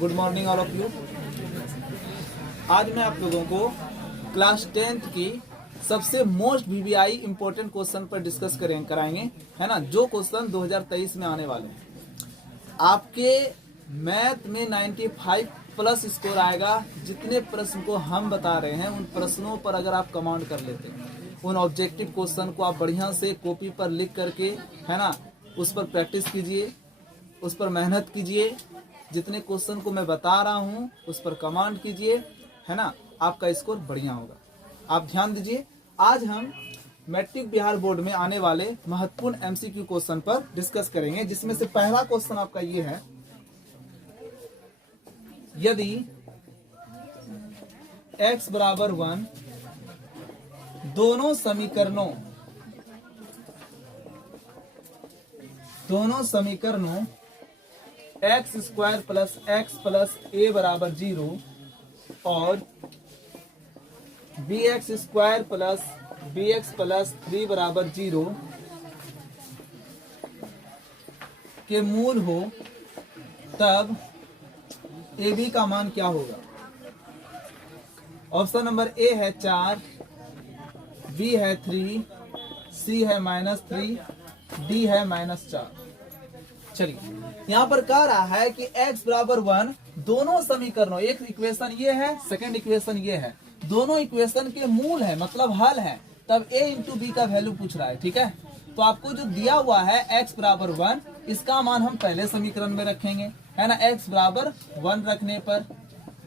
Good morning all of you. आज मैं आप लोगों को क्लास 10th की सबसे मोस्ट वीवीआई इंपॉर्टेंट क्वेश्चन पर डिस्कस कराएंगे, है ना, जो क्वेश्चन 2023 में आने वाले हैं। आपके मैथ में 95 प्लस स्कोर आएगा। जितने प्रश्न को हम बता रहे हैं उन प्रश्नों पर अगर आप कमांड कर लेते हैं, उन ऑब्जेक्टिव क्वेश्चन को आप बढ़िया से कॉपी पर लिख करके, है ना, उस पर प्रैक्टिस कीजिए, उस पर मेहनत कीजिए। जितने क्वेश्चन को मैं बता रहा हूँ उस पर कमांड कीजिए, है ना, आपका स्कोर बढ़िया होगा। आप ध्यान दीजिए। आज हम मैट्रिक बिहार बोर्ड में आने वाले महत्वपूर्ण एमसीक्यू क्वेश्चन पर डिस्कस करेंगे, जिसमें से पहला क्वेश्चन आपका ये है, यदि x बराबर 1 दोनों समीकरणों x square plus x plus a बराबर 0 और b x square plus B x plus 3 बराबर 0 के मूल हो, तब ए बी का मान क्या होगा। ऑप्शन नंबर ए है 4, बी है 3, सी है -3, डी है -4। चलिए, यहाँ पर कह रहा है कि x बराबर 1 दोनों समीकरणों, एक इक्वेशन ये है, सेकंड इक्वेशन ये है, दोनों इक्वेशन के मूल है, मतलब हल है। तब a इंटू बी का वैल्यू पूछ रहा है। ठीक है, तो आपको जो दिया हुआ है x बराबर 1, इसका मान हम पहले समीकरण में रखेंगे, है ना। x बराबर 1 रखने पर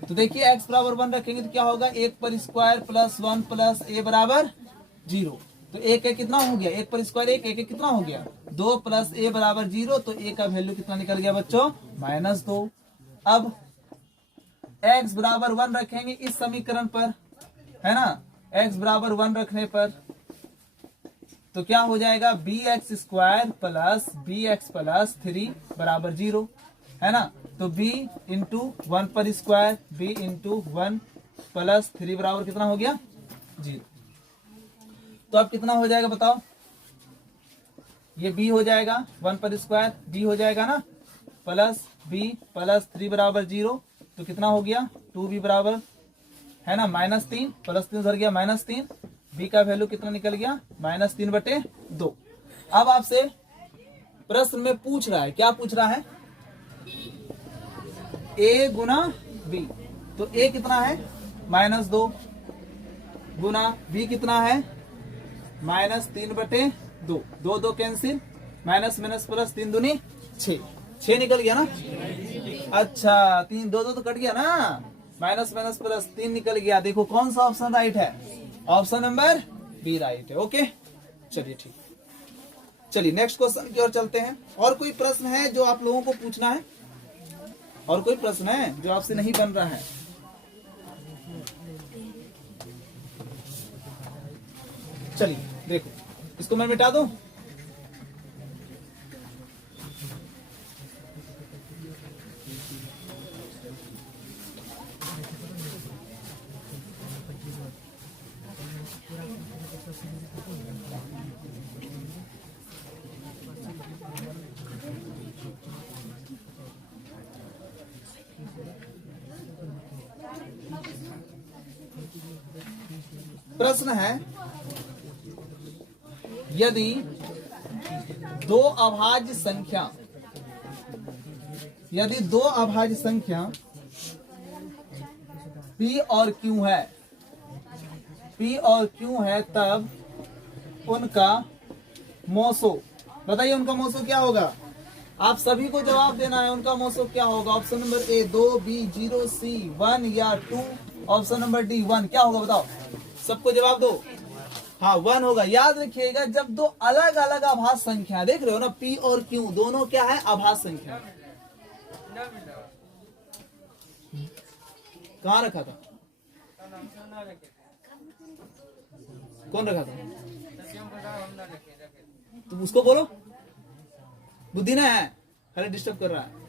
तो देखिए x बराबर 1 रखेंगे तो क्या होगा, 1 पर स्क्वायर प्लस 1 प्लस a बराबर 0। तो एक कितना हो गया, 1 पर स्क्वायर एक कितना हो गया, 2 प्लस a बराबर 0। तो a का वैल्यू कितना निकल गया बच्चों, -2। अब x बराबर 1 रखेंगे इस समीकरण पर, है ना। x बराबर 1 रखने पर तो क्या हो जाएगा, B x square plus B x plus 3 बराबर 0, है ना। तो b इंटू 1 पर स्क्वायर, b इंटू 1 प्लस 3 बराबर कितना हो गया, 0। तो अब कितना हो जाएगा बताओ, ये b हो जाएगा 1 पर स्क्वायर, b हो जाएगा ना, प्लस b प्लस 3 बराबर 0। तो कितना हो गया, 2b बराबर, है ना, -3 प्लस 3 उधर गया -3। b का वैल्यू कितना निकल गया, -3/2। अब आपसे प्रश्न में पूछ रहा है, क्या पूछ रहा है, a गुना b। तो a कितना है, -2 गुना b कितना है, -3/2। 2 कैंसिल, माइनस माइनस प्लस 3 दूनी 6 निकल गया ना। अच्छा, 3 2 तो कट गया ना, माइनस माइनस प्लस 3 निकल गया। देखो कौन सा ऑप्शन राइट है, ऑप्शन नंबर बी राइट है। ओके, चलिए ठीक, चलिए नेक्स्ट क्वेश्चन की ओर चलते हैं। और कोई प्रश्न है जो आप लोगों को पूछना है, और कोई प्रश्न है जो आपसे नहीं बन रहा है। चलिए देखो, इसको मैं मिटा दूं। प्रश्न है, यदि दो अभाज्य संख्या P और Q है, तब उनका मोसो, बताइए उनका मोसो क्या होगा। आप सभी को जवाब देना है, उनका मोसो क्या होगा। ऑप्शन नंबर ए 2, बी 0, सी 1 या 2, ऑप्शन नंबर डी 1। क्या होगा बताओ, सबको जवाब दो। हाँ, 1 होगा। याद रखिएगा, जब दो अलग अलग आभास संख्या, देख रहे हो ना, P और Q दोनों क्या है, आभास संख्या। कहाँ रखा था, कौन रखा था, तुम उसको बोलो, बुद्धि ना है, अरे डिस्टर्ब कर रहा है।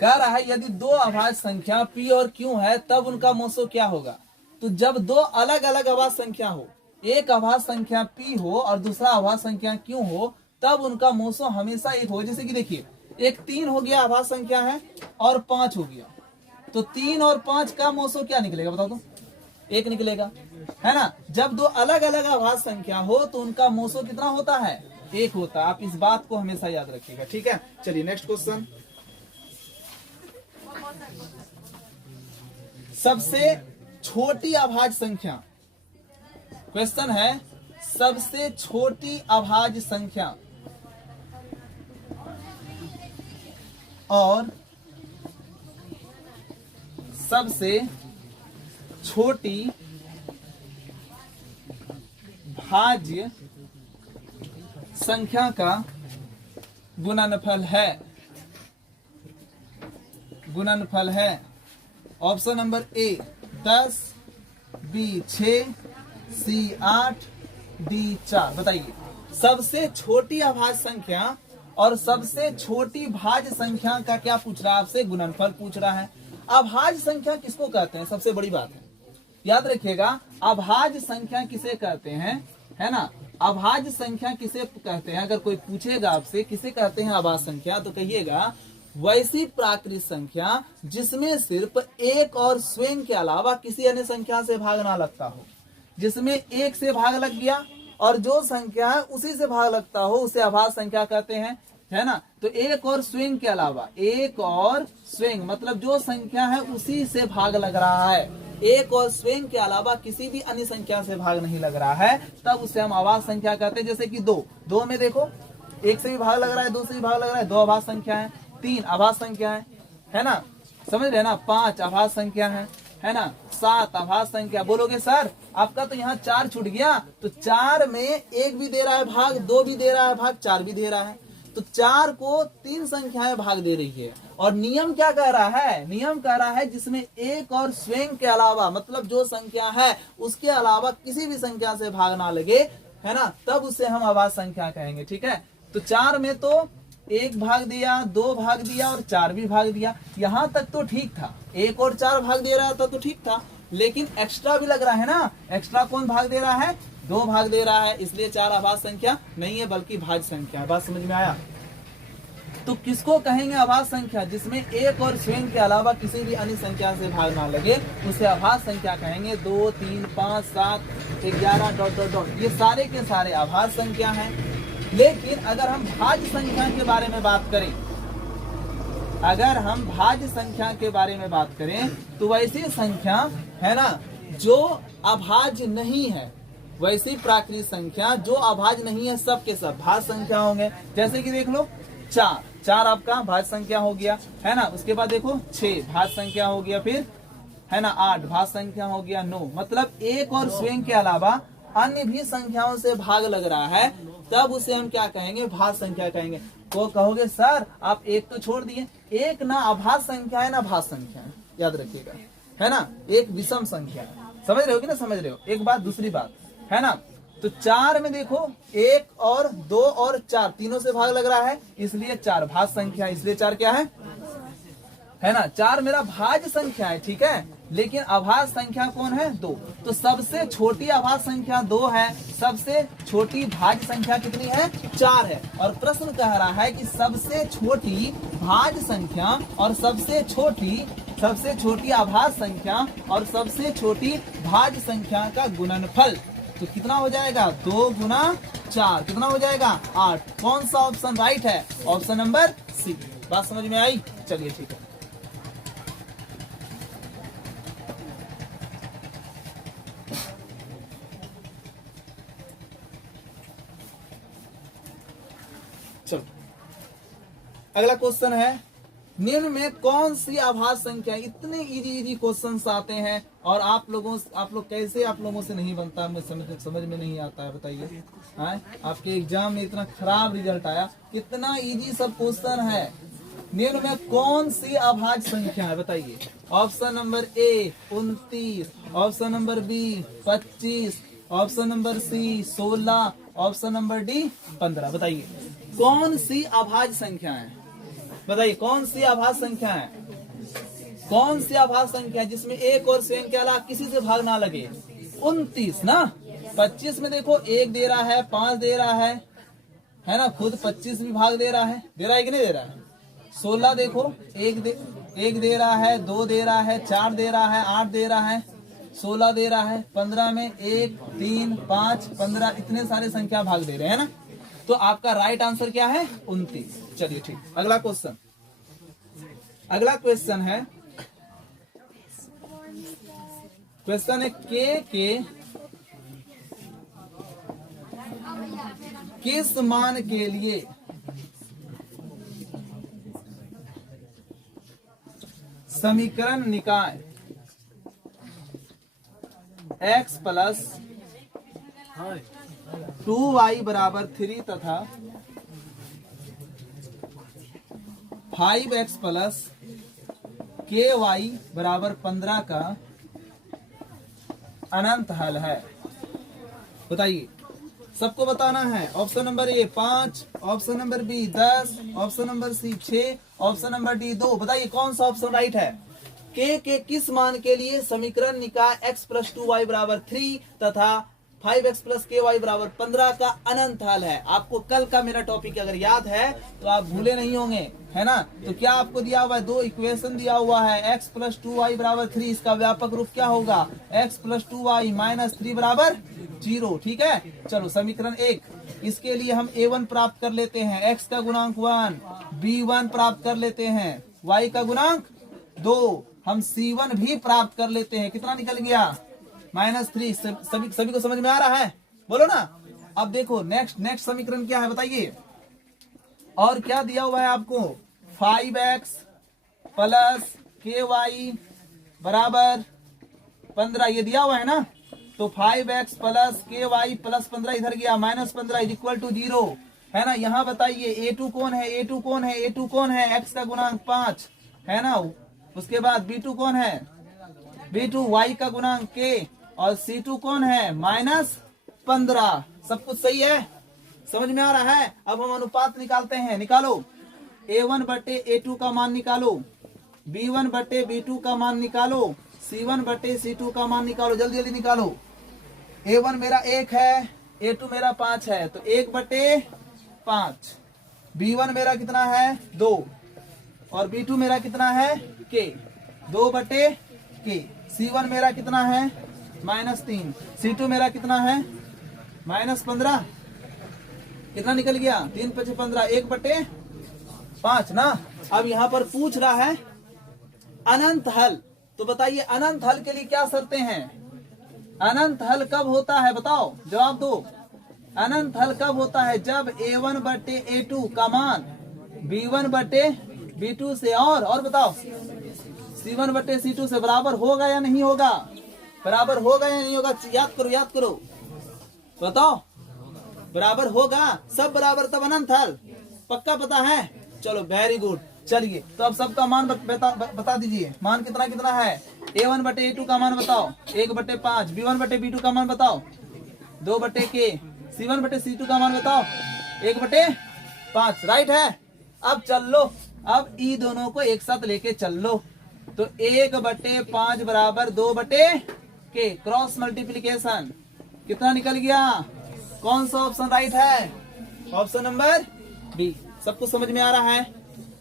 कह रहा है यदि दो अभाज्य संख्या P और Q है तब उनका मोसो क्या होगा। तो जब दो अलग अलग अभाज्य संख्या हो, एक अभाज्य संख्या P हो और दूसरा अभाज्य संख्या Q हो, तब उनका मोसो हमेशा एक हो। जैसे कि देखिए, एक 3 हो गया आभाज्य संख्या है और 5 हो गया, तो 3 और 5 का मोसो क्या निकलेगा बताओ तो? 1 निकलेगा, है ना। जब दो अलग अलग आभाज्य संख्या हो तो उनका मोसो कितना होता है? 1 होता है। आप इस बात को हमेशा याद रखिएगा, ठीक है। चलिए नेक्स्ट क्वेश्चन। सबसे छोटी अभाज्य संख्या, क्वेश्चन है सबसे छोटी अभाज्य संख्या और सबसे छोटी भाज्य संख्या का गुणनफल है। गुणनफल है option number A 10, B 6, C 8, D 4। बताइए, सबसे छोटी अभाज्य संख्या और सबसे छोटी भाज्य संख्या का क्या पूछ रहा है आपसे? गुणनफल पूछ रहा है। अभाज्य संख्या किसको कहते हैं? सबसे बड़ी बात है, याद रखिएगा, अभाज्य संख्या किसे कहते हैं, है ना। अभाज्य संख्या किसे कहते हैं? अगर कोई पूछेगा आपसे किसे कहते हैं अभाज्य संख्या, तो कहिएगा वैसी प्राकृत संख्या जिसमें सिर्फ एक और स्वयं के अलावा किसी अन्य संख्या से भाग ना लगता हो। जिसमें एक से भाग लग गया और जो संख्या है उसी से भाग लगता हो, उसे अभाज्य संख्या कहते हैं, है ना। तो एक और स्वयं के अलावा, एक और स्वयं मतलब जो संख्या है उसी से भाग लग रहा है, एक और स्वयं के अलावा किसी भी अन्य संख्या से भाग नहीं लग रहा है, तब उसे हम अभाज्य संख्या कहते हैं। जैसे कि 2 में देखो, एक से भी भाग लग रहा है, 2 से भी भाग लग रहा है, 2 अभाज्य संख्या है। 3 अभाज्य संख्या है ना, समझ रहे ना। 5 अभाज्य संख्या है ना। 7 अभाज्य संख्या। बोलोगे सर आपका तो यहाँ 4 छूट गया, तो 4 में 1 भी दे रहा है भाग, 2 भी दे रहा है भाग, 4 भी दे रहा है, तो 4 को 3 संख्याएं भाग दे रही है। और नियम क्या कह रहा है? नियम कह रहा है जिसमें एक और स्वयं के अलावा मतलब जो संख्या है उसके अलावा किसी भी संख्या से भाग ना लगे, है ना, तब उसे हम अभाज्य संख्या कहेंगे, ठीक है। तो 4 में तो 1 भाग दिया, 2 भाग दिया और 4 भी भाग दिया, यहाँ तक तो ठीक था। 1 और 4 भाग दे रहा था तो ठीक था, लेकिन एक्स्ट्रा भी लग रहा है ना। एक्स्ट्रा कौन भाग दे रहा है? 2 भाग दे रहा है, इसलिए 4 अभाज्य संख्या नहीं है बल्कि भाज्य संख्या है। बात समझ में आया? तो किसको कहेंगे अभाज्य संख्या? जिसमें एक और स्वयं के अलावा किसी भी अन्य संख्या से भाग ना लगे, उसे अभाज्य संख्या कहेंगे। 2, 3, 5, 7, 11 ... ये सारे के सारे अभाज्य संख्या हैं। लेकिन अगर हम भाज्य संख्या के बारे में बात करें, अगर हम भाज्य संख्या के बारे में बात करें, तो वैसी संख्या है ना जो अभाज्य नहीं है, वैसी प्राकृत संख्या जो अभाज्य नहीं है, सब के सब भाज्य संख्या होंगे। जैसे कि देख लो 4 आपका भाज्य संख्या हो गया, है ना। उसके बाद देखो 6 भाज्य संख्या हो गया, फिर है ना 8 भाज्य संख्या हो गया, 9 मतलब एक और स्वयं के अलावा अन्य भी संख्याओं से भाग लग रहा है, तब उसे हम क्या कहेंगे? भाज्य संख्या कहेंगे। तो कहोगे सर आप एक तो छोड़ दिए, एक ना अभाज्य संख्या है ना भाज्य संख्या है, याद रखिएगा, है ना। एक विषम संख्या है, समझ रहे हो कि ना समझ रहे हो? एक बात, दूसरी बात, है ना। तो 4 में देखो 1 और 2 और 4 तीनों से भाग लग रहा है, इसलिए 4 भाज्य संख्या, इसलिए 4 क्या है ना। 4 मेरा भाज्य संख्या है, ठीक है। लेकिन अभाज्य संख्या कौन है? 2। तो सबसे छोटी अभाज्य संख्या 2 है, सबसे छोटी भाज्य संख्या कितनी है? 4 है। और प्रश्न कह रहा है कि सबसे छोटी भाज्य संख्या और सबसे छोटी अभाज्य संख्या और सबसे छोटी भाज्य संख्या का गुणनफल तो कितना हो जाएगा? 2 गुना 4 कितना हो जाएगा? 8। कौन सा ऑप्शन राइट है? Option number C. बात समझ में आई? चलिए ठीक है। चलो अगला क्वेश्चन है, निम्न में कौन सी अभाज्य संख्या? इतने इजी क्वेश्चंस आते हैं और आप लोग कैसे, आप लोगों से नहीं बनता, मुझे समझ में नहीं आता है, बताइए। आपके एग्जाम में इतना खराब रिजल्ट आया, कितना इजी सब क्वेश्चन है। निम्न में कौन सी अभाज्य संख्या है? बताइए। Option number A 29, option number B 25, option number C 16, option number D 15। बताइए कौन सी अभाज्य संख्या है? बताइए कौन सी अभाज्य संख्या है? कौन सी अभाज्य संख्या है जिसमें एक और स्वयं के अलावा किसी से भाग ना लगे? 29 ना। 25 में देखो 1 दे रहा है, 5 दे रहा है ना, खुद 25 भी भाग दे रहा है कि नहीं दे रहा है। 16 देखो, एक दे रहा है, 2 दे रहा है, 4 दे रहा है, 8 दे रहा है, 16 दे रहा है, 15 में 1, 3, 5, 15 इतने सारे संख्या भाग दे रहे हैं ना। तो आपका राइट आंसर क्या है? 29। चलिए ठीक, अगला क्वेश्चन है के किस मान के लिए समीकरण निकाय x प्लस 2y बराबर 3 तथा 5x प्लस ky बराबर 15 का अनंत हल है। बताइए, सबको बताना है। Option number A 5, option number B 10, option number C 6, option number D 2। बताइए कौन सा ऑप्शन राइट है? के किस मान के लिए समीकरण निकाय x प्लस 2y बराबर 3 तथा 5x प्लस ky बराबर 15 का अनंत हल है। आपको कल का मेरा टॉपिक अगर याद है तो आप भूले नहीं होंगे, है ना। तो क्या आपको दिया हुआ है? 2 इक्वेशन दिया हुआ है, x प्लस 2y बराबर 3, इसका व्यापक रूप क्या होगा? x प्लस 2y माइनस 3 बराबर 0। ठीक है, चलो समीकरण 1, इसके लिए हम a1 प्राप्त कर लेते हैं, x का गुणांक 1, b1 प्राप्त कर लेते हैं, y का गुणांक 2, हम c1 भी प्राप्त कर लेते हैं। कितना निकल गया? -3। सभी को समझ में आ रहा है? बोलो ना। अब देखो नेक्स्ट समीकरण क्या है बताइए। और क्या दिया हुआ है आपको? 5x प्लस ky बराबर 15, ये दिया हुआ है ना। तो 5x प्लस ky प्लस 15 इधर गया, -15 इज इक्वल टू 0, है ना। यहाँ बताइए a2 कौन है? a2 कौन है? a2 कौन है? x का गुणांक 5, है ना। उसके बाद b2 कौन है? b2 y का गुणांक k, और c2 कौन है? -15। सब कुछ सही है, समझ में आ रहा है। अब हम अनुपात निकालते हैं, निकालो। a1 बटे a2 का मान निकालो, b1 बटे b2 का मान निकालो, c1 बटे c2 का मान निकालो, जल्दी जल्दी निकालो। a1 मेरा 1 है, a2 मेरा 5 है, तो 1 बटे 5। b1 मेरा कितना है? 2, और b2 मेरा कितना है? k, 2 बटे k। c1 मेरा कितना है? -3। c2 मेरा कितना है? -15। कितना निकल गया? 3 × 5 = 15, 1 बटे 5 ना। अब यहाँ पर पूछ रहा है अनंत हल। तो बताइए अनंत हल के लिए क्या शर्तें हैं? अनंत हल कब होता है? बताओ, जवाब दो। अनंत हल कब होता है? जब a1 बटे a2 का मान b1 बटे b2 से और बताओ c1 बटे c2 से बराबर होगा या नहीं होगा? बराबर होगा या नहीं होगा? याद करो, बताओ। बराबर होगा, सब बराबर तब अनंत हल। पक्का पता है? चलो वेरी गुड। चलिए तो अब सबका मान बता दीजिए। मान कितना है? a1 बटे a2 का मान बताओ, 1 बटे 5। b1 बटे b2 का मान बताओ, 2 बटे k। c1 बटे c2 का मान बताओ, 1 बटे 5। राइट है। अब चल लो, अब ई दोनों को एक साथ लेके चल लो। तो 1 बटे 5 बराबर 2 बटे k, क्रॉस मल्टीप्लीकेशन। कितना निकल गया? कौन सा ऑप्शन राइट है? Option number B. सबको समझ में आ रहा है?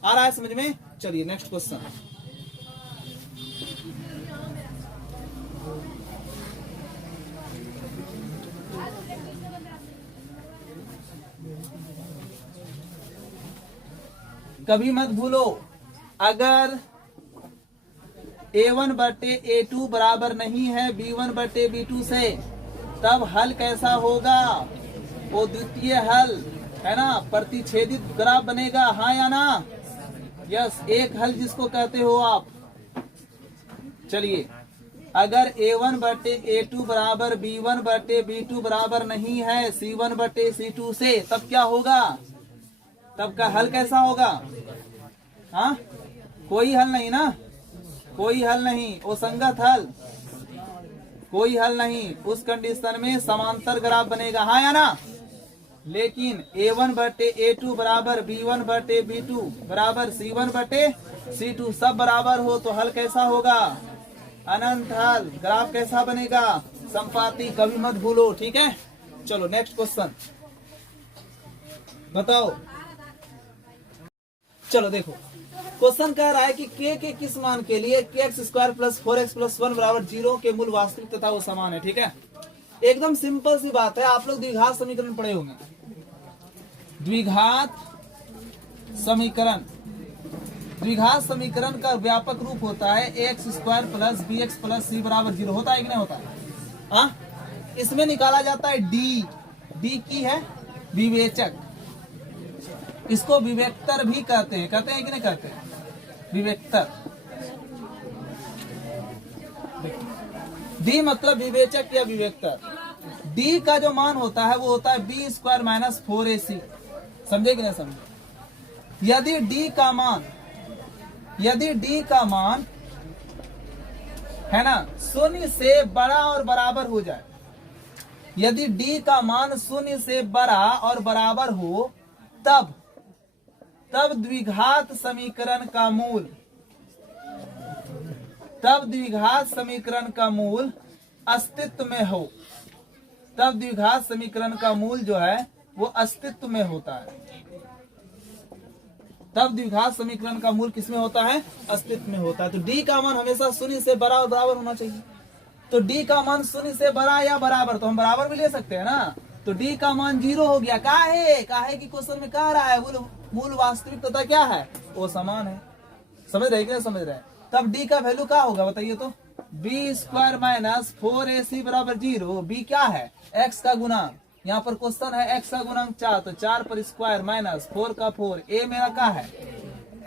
आ रहा है समझ में? चलिए नेक्स्ट क्वेश्चन। कभी मत भूलो, अगर a1 बटे a2 बराबर नहीं है b1 बटे b2 से, तब हल कैसा होगा? वो द्वितीय हल, है ना, प्रतिच्छेदित ग्राफ बनेगा। हाँ या ना? यस, एक हल जिसको कहते हो आप। चलिए, अगर a1 बटे a2 बराबर b1 बटे b2 बराबर नहीं है c1 बटे c2 से, तब क्या होगा? तब का हल कैसा होगा? हाँ, कोई हल नहीं ना, कोई हल नहीं, वो संगत हल, कोई हल नहीं। उस कंडीशन में समांतर ग्राफ बनेगा। हाँ या ना? लेकिन a1 बटे a2 बराबर b1 बटे b2 बराबर c1 बटे c2 सब बराबर हो तो हल कैसा होगा? अनंत हल। ग्राफ कैसा बनेगा? संपाती। कभी मत भूलो, ठीक है। चलो नेक्स्ट क्वेश्चन। बताओ। चलो देखो, क्वेश्चन कह रहा है कि के किस मान के लिए kx² + 4x + 1 = 0 के मूल वास्तविक तथा वो समान है। ठीक है, एकदम सिंपल सी बात है। आप लोग द्विघात समीकरण पढ़े होंगे। द्विघात समीकरण, द्विघात समीकरण का व्यापक रूप होता है ax² + bx + c = 0। होता है कि नहीं होता है? हाँ, इसमें निकाला जाता है डी की है विवेचक, इसको विवेक्तर भी कहते हैं कि नहीं कहते हैं? विवेक्तर। डी मतलब विवेचक या विवेक्तर। डी का जो मान होता है वो होता है b² - 4ac। समझे कि नहीं समझे? यदि डी का मान है ना 0 से बड़ा और बराबर हो जाए, यदि डी का मान 0 से बड़ा और बराबर हो, तब द्विघात समीकरण का मूल अस्तित्व में हो। तब द्विघात समीकरण का मूल जो है वो अस्तित्व में होता है। तब द्विघात समीकरण का मूल किसमें होता है? अस्तित्व में होता है। तो डी का मान हमेशा 0 से बड़ा और बराबर होना चाहिए। तो डी का मान 0 से बड़ा या बराबर, तो हम बराबर भी ले सकते हैं ना। तो डी का मान 0 हो गया। काहे की क्वेश्चन में कह रहा है मूल वास्तविक तथा क्या है? वो समान है। समझ रहे क्या? समझ रहे? तब डी का वैल्यू क्या होगा बताइए तो? b² - 4ac = 0। बी क्या है? x का गुणांक। यहाँ पर क्वेश्चन है x का गुणांक 4, तो 4 पर स्क्वायर माइनस 4 का 4। a मेरा क्या है?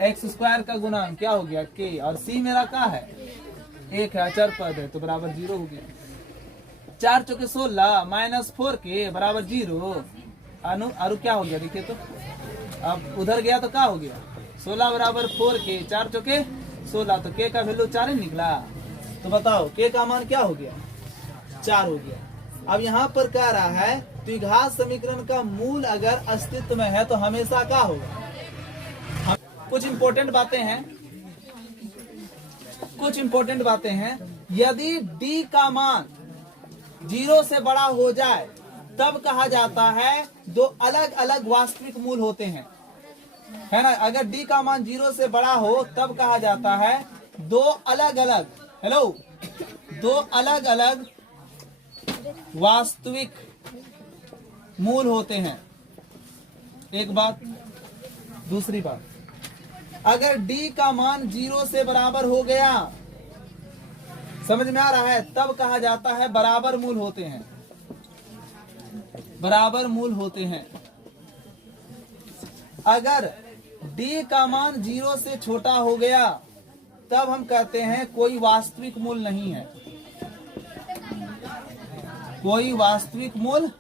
x² का गुणांक क्या हो गया? k। और c मेरा क्या है? 1 है, अचर पद है, तो बराबर 0 हो गया। 4 चौके 16 माइनस 4k = 0। अनु क्या हो गया देखिए तो? अब उधर गया तो क्या हो गया? 16 = 4k, 4 चौके 16, तो k का वैल्यू 4 ही निकला। तो बताओ k का मान क्या हो गया? 4 हो गया। अब यहाँ पर कह रहा है द्विघात समीकरण का मूल अगर अस्तित्व में है तो हमेशा क्या होगा? कुछ इंपॉर्टेंट बातें हैं। यदि d का मान 0 से बड़ा हो जाए तब कहा जाता है दो अलग अलग वास्तविक मूल होते हैं, है ना। अगर d का मान 0 से बड़ा हो तब कहा जाता है दो अलग अलग वास्तविक मूल होते हैं। एक बात। दूसरी बात, अगर d का मान 0 से बराबर हो गया, समझ में आ रहा है, तब कहा जाता है बराबर मूल होते हैं। अगर d का मान 0 से छोटा हो गया तब हम कहते हैं कोई वास्तविक मूल नहीं है। कोई वास्तविक मूल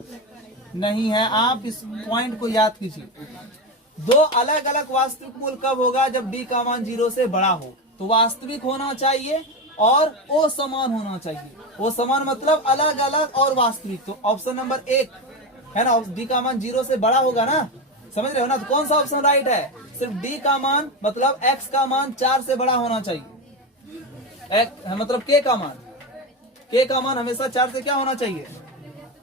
नहीं है। आप इस पॉइंट को याद कीजिए। दो अलग अलग वास्तविक मूल कब होगा? जब d का मान 0 से बड़ा हो। तो वास्तविक होना चाहिए और असमान होना चाहिए। असमान मतलब अलग अलग और वास्तविक। तो ऑप्शन नंबर 1 है ना, d का मान 0 से बड़ा होगा ना, समझ रहे हो ना। तो कौन सा ऑप्शन राइट है? सिर्फ d का मान मतलब x का मान 4 से बड़ा होना चाहिए। मतलब k का मान हमेशा 4 से क्या होना चाहिए?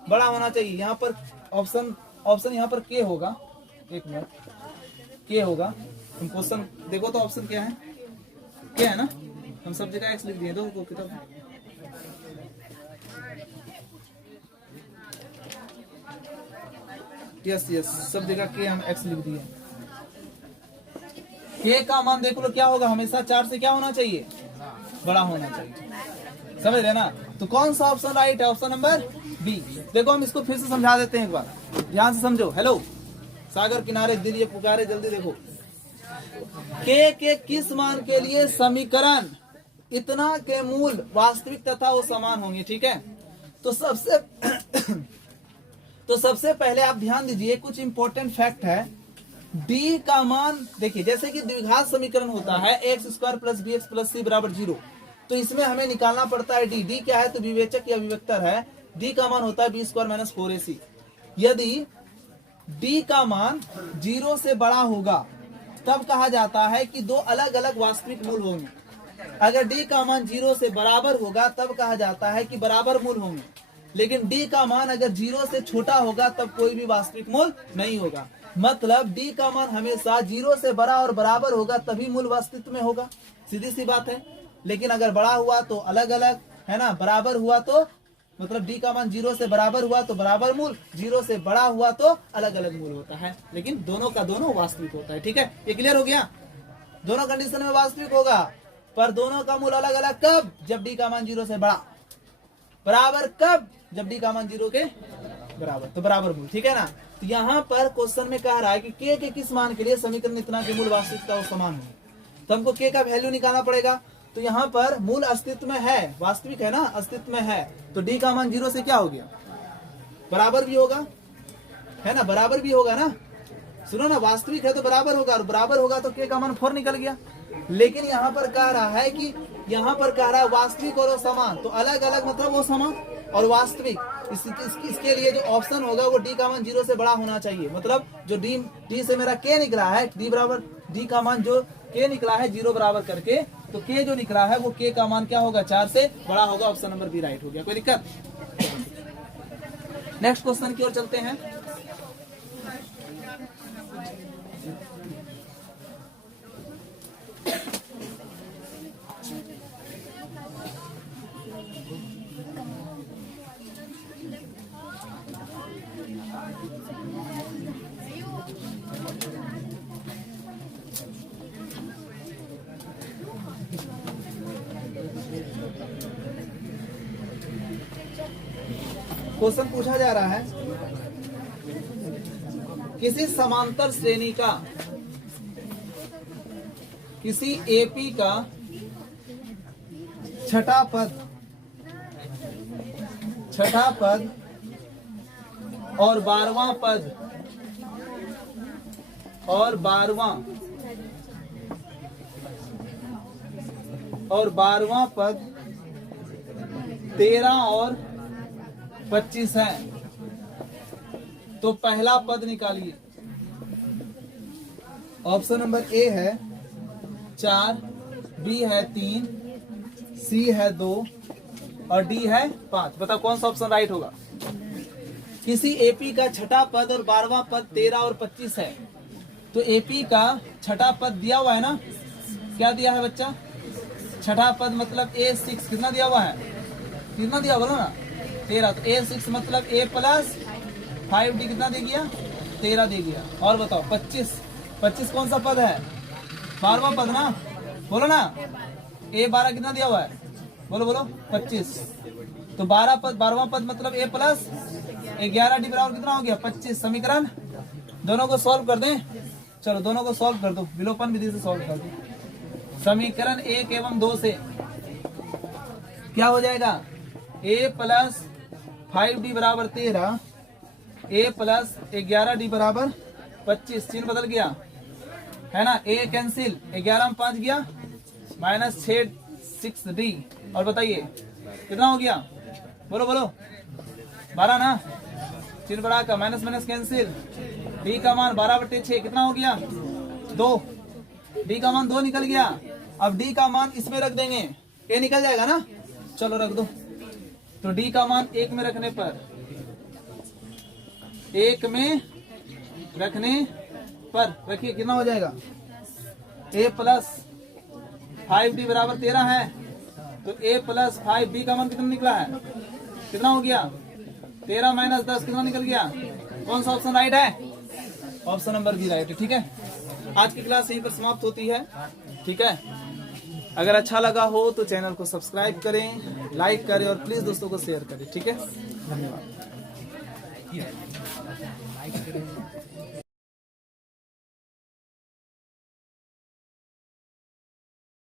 बड़ा होना चाहिए। यहाँ पर ऑप्शन यहाँ पर k होगा। एक मिनट, k होगा। तुम क्वेश्चन देखो तो ऑप्शन क्या है? k है ना। हम सब जगह x लिख दिए। दो किताब यस सब जगह k हम x लिख दिए। k का मान देख लो क्या होगा? हमेशा 4 से क्या होना चाहिए? बड़ा होना चाहिए। समझ रहे ना। तो कौन सा ऑप्शन राइट है? Option number B. देखो हम इसको फिर से समझा देते हैं एक बार, ध्यान से समझो। हेलो, सागर किनारे दिल ये पुकारे, जल्दी देखो। के किस मान के लिए समीकरण इतना के मूल वास्तविक तथा वो समान होंगे? ठीक है। तो सबसे पहले आप ध्यान दीजिए, कुछ इंपॉर्टेंट फैक्ट है। d का मान देखिए, जैसे कि द्विघात समीकरण होता है x² + bx + c = 0, तो इसमें हमें निकालना पड़ता है d क्या है? तो विवेचक या विवेक्तर है। d का मान होता है b² - 4ac। यदि d का मान 0 से बड़ा होगा तब कहा जाता है कि दो अलग अलग वास्तविक मूल होंगे। अगर d का मान 0 से बराबर होगा तब कहा जाता है कि बराबर मूल होंगे। लेकिन d का मान अगर 0 से छोटा होगा तब कोई भी वास्तविक मूल नहीं होगा। मतलब डी का मान हमेशा 0 से बड़ा और बराबर होगा तभी मूल अस्तित्व में होगा, सीधी सी बात है। लेकिन अगर बड़ा हुआ तो अलग अलग, है ना, बराबर हुआ तो मतलब डी का मान 0 से बराबर हुआ तो बराबर मूल, 0 से बड़ा हुआ तो अलग अलग मूल होता है, लेकिन दोनों का दोनों वास्तविक होता है। ठीक है, ये क्लियर हो गया। दोनों कंडीशन में वास्तविक होगा, पर दोनों का मूल अलग अलग कब? जब डी का मान 0 से बड़ा, बराबर कब? जब डी का मान 0 के बराबर, तो बराबर मूल। ठीक है ना। तो यहाँ पर क्वेश्चन में कह रहा है कि के किस मान के लिए समीकरण इतना के मूल वास्तविकता समान है, तो हमको के का वैल्यू निकालना पड़ेगा। तो यहाँ पर मूल अस्तित्व में है, वास्तविक है ना, अस्तित्व में है, तो डी का मान 0 से क्या हो गया? बराबर भी होगा, है ना, बराबर भी होगा ना। सुनो ना, वास्तविक है तो बराबर होगा, और बराबर होगा तो के का मान 4 निकल गया। लेकिन यहाँ पर कह रहा है कि यहाँ पर कह रहा है वास्तविक और समान, तो अलग अलग मतलब वो समान और वास्तविक। इसके लिए जो ऑप्शन होगा वो डी का मान 0 से बड़ा होना चाहिए। मतलब जो डी से मेरा के निकला है, डी बराबर डी का मान जो के निकला है 0 बराबर करके, तो के जो निकला है वो के का मान क्या होगा? 4 से बड़ा होगा। ऑप्शन नंबर बी राइट हो गया। कोई दिक्कत? नेक्स्ट क्वेश्चन की ओर चलते हैं। क्वेश्चन पूछा जा रहा है, किसी समांतर श्रेणी का किसी एपी का छठा पद और 12वां पद और 12वां पद 13 और 25 है, तो पहला पद निकालिए। ऑप्शन नंबर ए है 4, बी है 3, सी है 2 और डी है 5। बताओ कौन सा ऑप्शन राइट होगा? किसी एपी का छठा पद और 12वां पद 13 और 25 है, तो एपी का छठा पद दिया हुआ है ना, क्या दिया है बच्चा? छठा पद मतलब A6 कितना दिया हुआ है? कितना दिया बोलो ना? 13। तो A6 मतलब A प्लस 5D कितना दे गया? 13 दे गया। और बताओ 25 कौन सा पद है? 12वां पद ना, बोलो ना। A12 कितना दिया हुआ है? बोलो 25। तो 12वां पद मतलब A प्लस 11D बराबर कितना हो गया? 25। समीकरण दोनों को सॉल्व कर दें। चलो दोनों को सॉल्व कर दो, विलोपन विधि से सॉल्व कर दो। समीकरण 1 एवं 2 से क्या हो जाएगा? A प्लस 5D बराबर 13, A प्लस 11D बराबर 25। चिन्ह बदल गया है ना, A कैंसिल, 11 में 5 गया, माइनस 6D। और बताइए कितना हो गया? बोलो 12 ना, चिन्ह बढ़ा का माइनस माइनस कैंसिल, D का मान 12/6 कितना हो गया? 2। D का मान 2 निकल गया। अब D का मान इसमें रख देंगे, A निकल जाएगा ना। चलो रख दो। तो D का मान 1 में रखने पर, 1 में रखने पर रखिए कितना हो जाएगा? A प्लस 5D बराबर 13 है, तो A प्लस 5D का मान कितना निकला है? कितना हो गया? 13 माइनस 10 कितना निकल गया? कौन सा ऑप्शन राइट है? ऑप्शन नंबर बी राइट है। ठीक है, आज की क्लास यहीं पर समाप्त होती है। ठीक है, अगर अच्छा लगा हो तो चैनल को सब्सक्राइब करें, लाइक करें और प्लीज दोस्तों को शेयर करें। ठीक है, धन्यवाद।